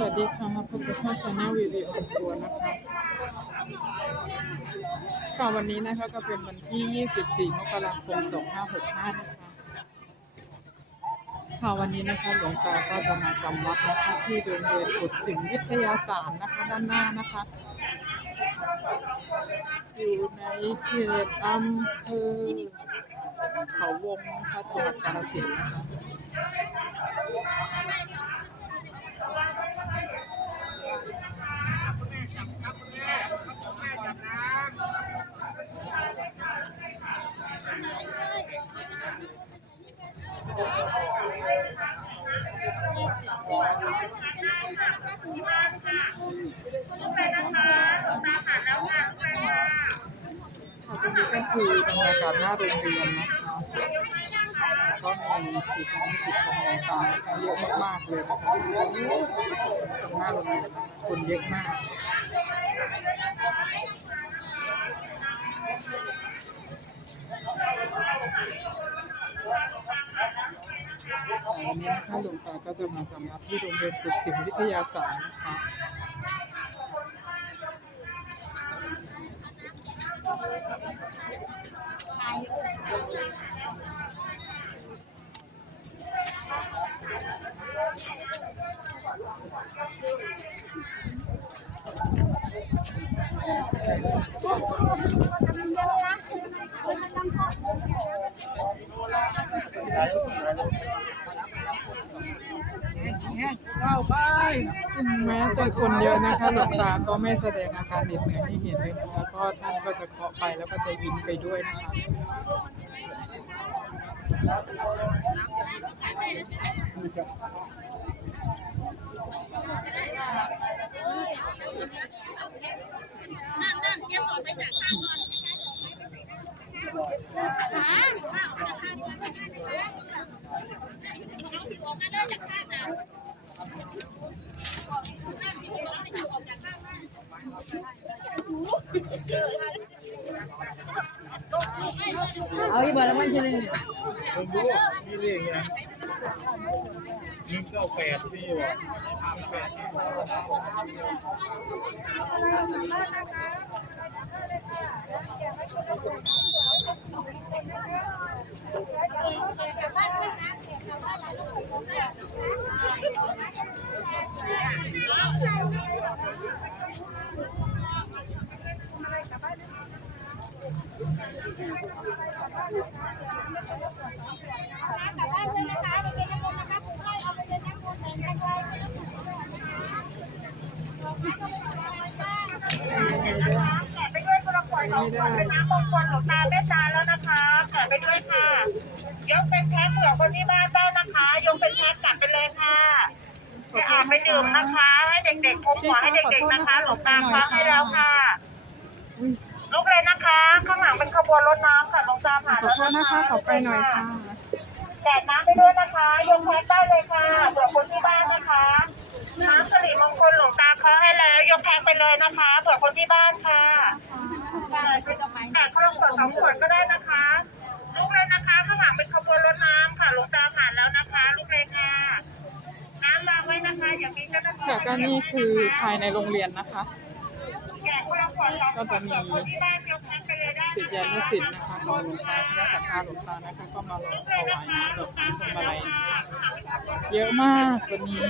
สวัสดีค่ะมาพบกับช่องชาแนลวิวดีออนทัวร์นะคะค่ะวันนี้นะคะก็เป็นวันที่ 24 มกราคม 2565 นะคะค่ะวันนี้นะคะหลวงตาก็จะมาจำวัดนะคะที่โรงเรียนกุดสิงวิทยาศาสตร์นะคะด้านหน้านะคะ อยู่ในเขตอำเภอเขาวงนะคะจังหวัดกาฬสินธุ์นะคะ คือบรรยากาศหน้าโรงเรียนนะคะแล้วก็มีกิจกรรมกิจกรรมต่างๆเยอะมากๆเลยนะคะตรงหน้าโรงเรียนคะคนเยอะมากวันนี้นะคะหลวงตาก็จะมาจำวัดที่โรงเรียนกุศิมวิทยาศาสตร์นะคะ แม้จะคนเยอะนะคะหลวงตาก็ไม่แสดงอาการเหน็ดเหนื่อยให้เห็นเลยนะคะก็ท่านก็จะเคาะไปแล้วก็จะยิ้มไปด้วยนะคะเอาอี กบ่แล้วมันจะเลยผมรู้นี่เลขไงหนึ่งเก้าแปดนี่วะแปด ไปด้วยคนละขวดสองขวด เป็นน้ำมงคลหลวงตาเมตตาแล้วนะคะเกิดไปด้วยค่ะ ยกเป็นแพ็คเผื่อคนที่บ้านได้นะคะ ยกเป็นแพ็คกลับไปเลยค่ะไปอาบไปดื่มนะคะ ให้เด็กๆพกหัวให้เด็กๆนะคะ หลวงตาคว้าให้แล้วค่ะ ลุกเลยนะคะ ข้างหลังเป็นขบวนรถน้ำค่ะหลวงตาผ่านขอแล้วโทษนะคะขอไปหน่อยค่ะแจกน้ำไปด้วยนะคะยกแพ็คได้เลยค่ะเผื่อคนที่บ้านนะคะน้ำสิริมงคลหลวงตาเคาะให้แล้วยกแพ็คไปเลยนะคะเผื่อคนที่บ้านค่ะแต่คนละขวดสองขวดก็ได้นะคะลุกเลยนะคะ ข้างหลังเป็นขบวนรถน้ำค่ะหลวงตาผ่านแล้วนะคะลุกเลยค่ะน้ำวางไว้นะคะอย่างนี้ก็ต้องแต่ก็นี่คือภายในโรงเรียนนะคะแจ ก็จะมีคนที่บ้านยกแพ็คไปเลยได้ศิษยานุศิษย์นะคะของหลวงตาคณะสัตยาหลวงตานะคะก็มาลงถวายน้ำดอกไม้พวงมาลัยนะคะเยอะมากวันนี้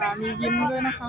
ตามียิ้มด้วยนะคะ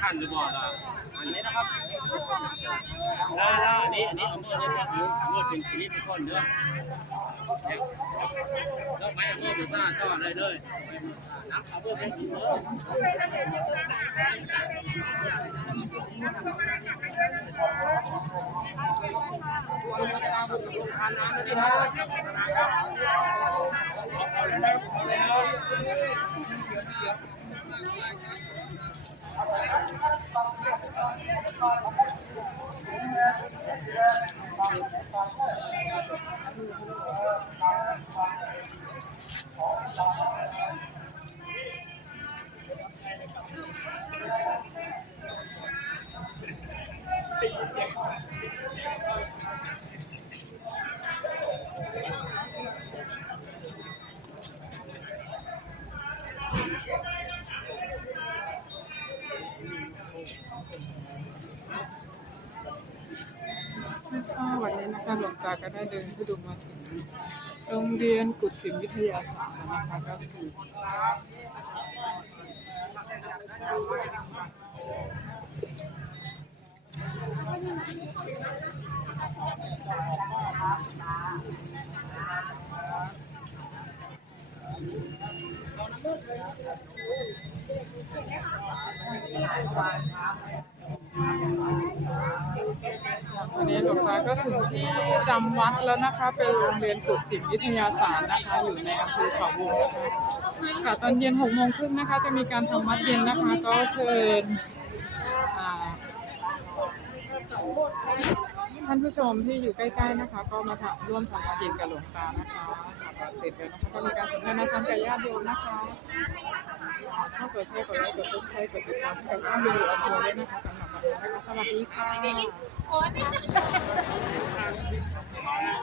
ท่านจะบอกอะอันนี้นะครับล้วแล้วอันนี้อันนี้เอาเมื่อเลยครับเมื่อถึงนี้เป็นคนเนื้อแล้วไม่เอาเมื่อไปซ่าต่อเลยเลยนักเอาเมื่อเป็นเนื้อ นะคะหลวงตาก็ได้เดินทุดงมาถึงโรงเรียนกุศิมวิทยาศาสตร์นะคะก็คือนี้หลวงตาก็ถึงที่จำวัดแล้วนะคะ เป็นโรงเรียนกุศิมวิทยาศาสตร์นะคะ อยู่ในอำเภอเขาวงนะคะค่ะตอนเย็นหกโมงครึ่งนะคะ จะมีการทำวัดเย็นนะคะ ก็เชิญ ท่านผู้ชมที่อยู่ใกล้ๆนะคะ ก็มาทำร่วมทำวัดเย็นกับหลวงตานะคะค่ะเสร็จแล้วนะคะก็มีการสนทนาธรรมกับญาติโยมนะคะชอบกดแชร์กดไลค์กดติดตามกดติดตามให้กับช่องวิดีโออันโทด้วยนะคะสำหรับวันนี้นะคะสวัสดีค่ะ